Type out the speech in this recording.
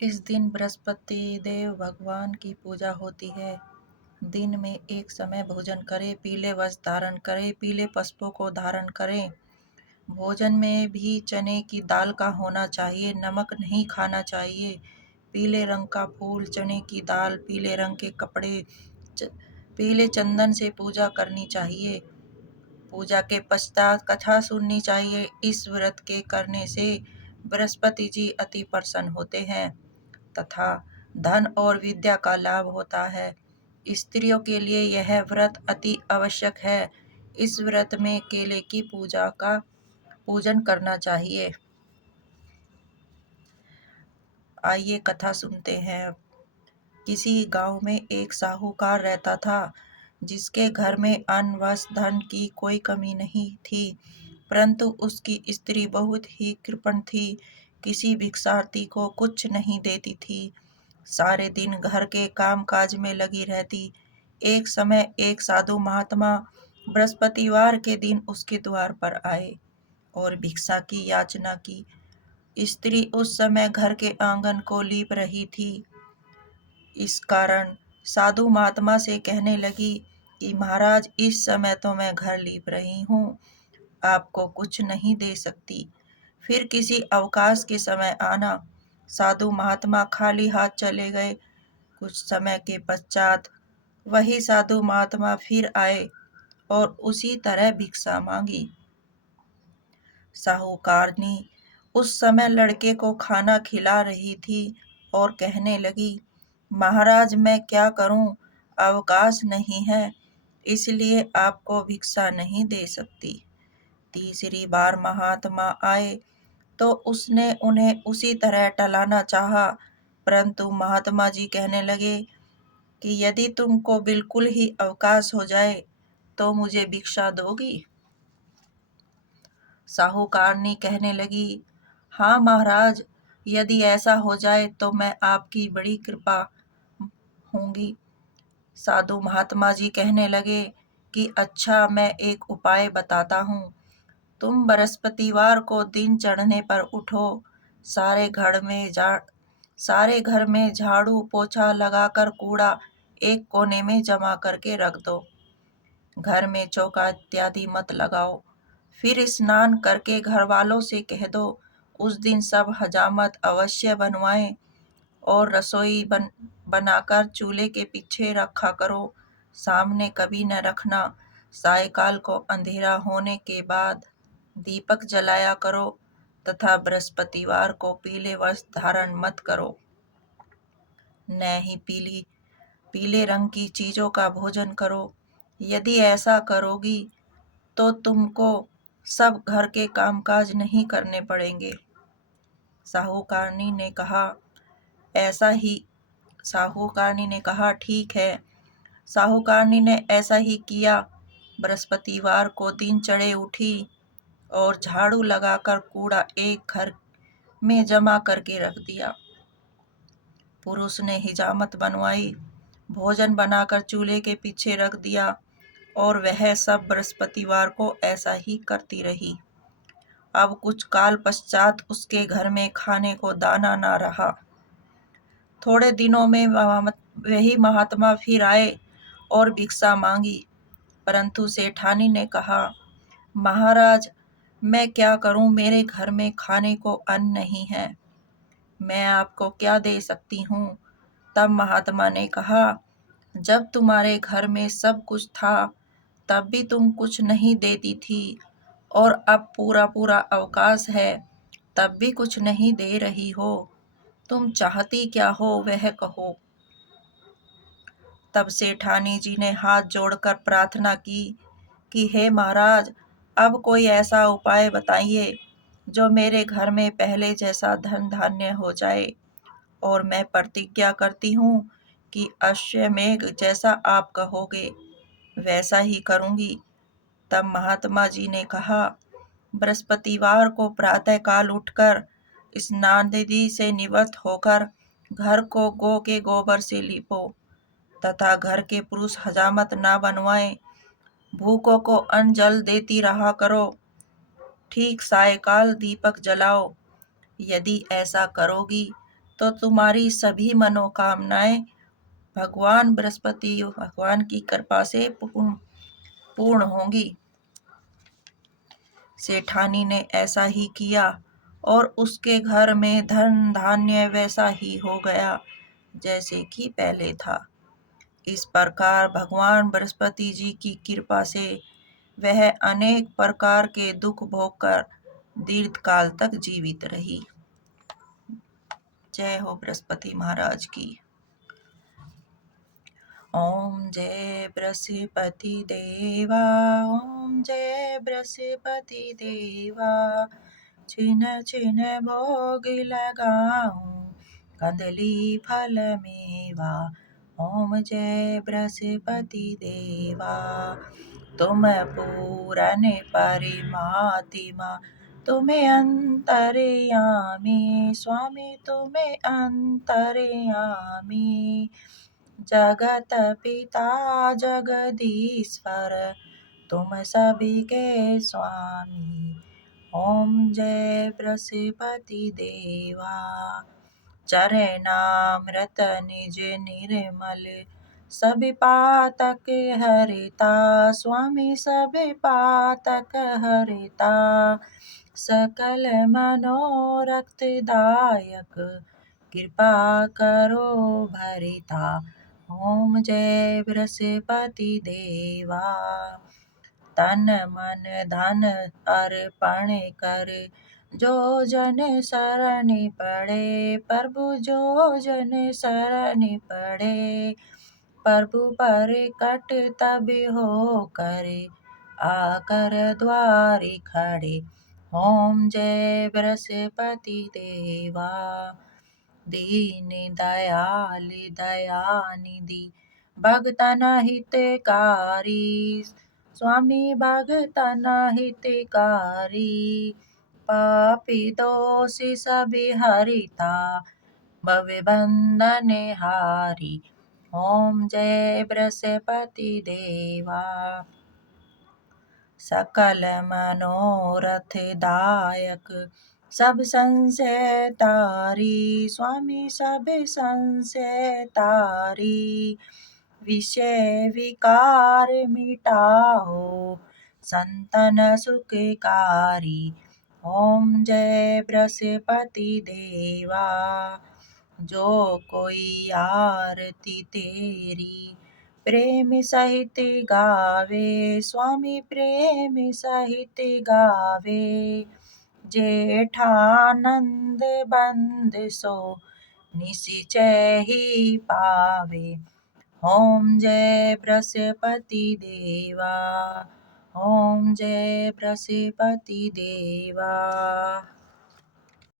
इस दिन बृहस्पति देव भगवान की पूजा होती है। दिन में एक समय भोजन करें, पीले वस्त्र धारण करें, पीले पुष्पों को धारण करें। भोजन में भी चने की दाल का होना चाहिए, नमक नहीं खाना चाहिए। पीले रंग का फूल, चने की दाल, पीले रंग के कपड़े, पीले चंदन से पूजा करनी चाहिए। पूजा के पश्चात कथा सुननी चाहिए। इस व्रत के करने से बृहस्पति जी अति प्रसन्न होते हैं तथा धन और विद्या का लाभ होता है। स्त्रियों के लिए यह व्रत अति आवश्यक है। इस व्रत में केले की पूजा का पूजन करना चाहिए। आइए कथा सुनते हैं। किसी गांव में एक साहूकार रहता था, जिसके घर में अन्न वस्त्र धन की कोई कमी नहीं थी, परंतु उसकी स्त्री बहुत ही कृपण थी, किसी भिक्षार्थी को कुछ नहीं देती थी, सारे दिन घर के काम काज में लगी रहती। एक समय एक साधु महात्मा बृहस्पतिवार के दिन उसके द्वार पर आए और भिक्षा की याचना की। स्त्री उस समय घर के आंगन को लीप रही थी। इस कारण साधु महात्मा से कहने लगी कि महाराज, इस समय तो मैं घर लीप रही हूँ, आपको कुछ नहीं दे सकती, फिर किसी अवकाश के समय आना। साधु महात्मा खाली हाथ चले गए। कुछ समय के पश्चात वही साधु महात्मा फिर आए और उसी तरह भिक्षा मांगी। साहूकारनी उस समय लड़के को खाना खिला रही थी और कहने लगी, महाराज मैं क्या करूं, अवकाश नहीं है, इसलिए आपको भिक्षा नहीं दे सकती। तीसरी बार महात्मा आए तो उसने उन्हें उसी तरह टलाना चाहा, परंतु महात्मा जी कहने लगे कि यदि तुमको बिल्कुल ही अवकाश हो जाए तो मुझे भिक्षा दोगी। साहूकारनी कहने लगी, हाँ महाराज, यदि ऐसा हो जाए तो मैं आपकी बड़ी कृपा होंगी। साधु महात्मा जी कहने लगे कि अच्छा, मैं एक उपाय बताता हूँ। तुम बृहस्पतिवार को दिन चढ़ने पर उठो, सारे घर में झाड़ू पोछा लगाकर कूड़ा एक कोने में जमा करके रख दो। घर में चौका इत्यादि मत लगाओ। फिर स्नान करके घर वालों से कह दो उस दिन सब हजामत अवश्य बनवाएं और रसोई बनाकर चूल्हे के पीछे रखा करो, सामने कभी न रखना। सायकाल को अंधेरा होने के बाद दीपक जलाया करो तथा बृहस्पतिवार को पीले वस्त्र धारण मत करो। न ही पीले रंग की चीजों का भोजन करो। यदि ऐसा करोगी तो तुमको सब घर के कामकाज नहीं करने पड़ेंगे। साहूकारनी ने कहा ऐसा ही साहूकारनी ने कहा ठीक है। साहूकारनी ने ऐसा ही किया। बृहस्पतिवार को दिन चढ़े उठी और झाड़ू लगाकर कूड़ा एक घर में जमा करके रख दिया। पुरुष ने हिजामत बनवाई, भोजन बनाकर चूल्हे के पीछे रख दिया और वह सब बृहस्पतिवार को ऐसा ही करती रही। अब कुछ काल पश्चात उसके घर में खाने को दाना ना रहा। थोड़े दिनों में वही महात्मा फिर आए और भिक्षा मांगी, परंतु सेठानी ने कहा, महाराज मैं क्या करूं, मेरे घर में खाने को अन्न नहीं है, मैं आपको क्या दे सकती हूँ। तब महात्मा ने कहा, जब तुम्हारे घर में सब कुछ था तब भी तुम कुछ नहीं देती थी, और अब पूरा पूरा अवकाश है तब भी कुछ नहीं दे रही हो, तुम चाहती क्या हो वह कहो। तब सेठानी जी ने हाथ जोड़कर प्रार्थना की कि हे महाराज, अब कोई ऐसा उपाय बताइए जो मेरे घर में पहले जैसा धन धान्य हो जाए, और मैं प्रतिज्ञा करती हूँ कि अश्वमेघ जैसा आप कहोगे वैसा ही करूँगी। तब महात्मा जी ने कहा, बृहस्पतिवार को प्रातःकाल उठकर स्नान विधि से निवृत्त होकर घर को गौ के गोबर से लीपो तथा घर के पुरुष हजामत ना बनवाएं। भूखों को अन्न जल देती रहा करो। ठीक सायकाल दीपक जलाओ। यदि ऐसा करोगी तो तुम्हारी सभी मनोकामनाएं भगवान बृहस्पति भगवान की कृपा से पूर्ण होंगी। सेठानी ने ऐसा ही किया और उसके घर में धन धान्य वैसा ही हो गया जैसे कि पहले था। इस प्रकार भगवान बृहस्पति जी की कृपा से वह अनेक प्रकार के दुख भोगकर दीर्घ काल तक जीवित रही। जय हो बृहस्पति महाराज की। ओम जय बृहस्पति देवा, ओम जय बृहस्पति देवा। छिन छिन भोग लगाऊं कंदली फल मेवा। ओम जय बृहस्पति देवा। तुम पूरन परिमातिमा, तुम्हें अंतर्यामी स्वामी, तुम्हें अंतर्यामी। जगत पिता जगदीश्वर, तुम सभी के स्वामी। ओम जय बृहस्पति देवा। चरणामृत निज निर्मल, सभी पातक हरिता स्वामी, सभी पातक हरिता। सकल मनोरथ दायक, कृपा करो भरिता। ओम जय बृहस्पति देवा। तन मन धन अर्पण कर, जो जन शरण पड़े प्रभु, जो जन शरण पड़े। प्रभु पर कट तब हो करे, आकर द्वारि खड़े। ओम जय बृहस्पति देवा। दीन दयाल दयानिधि, भगतन हितकारी स्वामी, भगतन हितकारी। पापी दोषी सभी हरिता, भव बंधन हारी। ओम जय बृहस्पति देवा। सकल मनोरथ दायक, सब संशय तारी स्वामी, सब संशय तारी। विषय विकार मिटाओ, संतन सुखकारी। ओम जय बृहस्पति देवा। जो कोई आरती तेरी प्रेम सहित गावे स्वामी, प्रेम सहित गावे। जेठानंद बंद सो निश्चय ही पावे। ओम जय बृहस्पति देवा। ओम जय बृहस्पति देवा।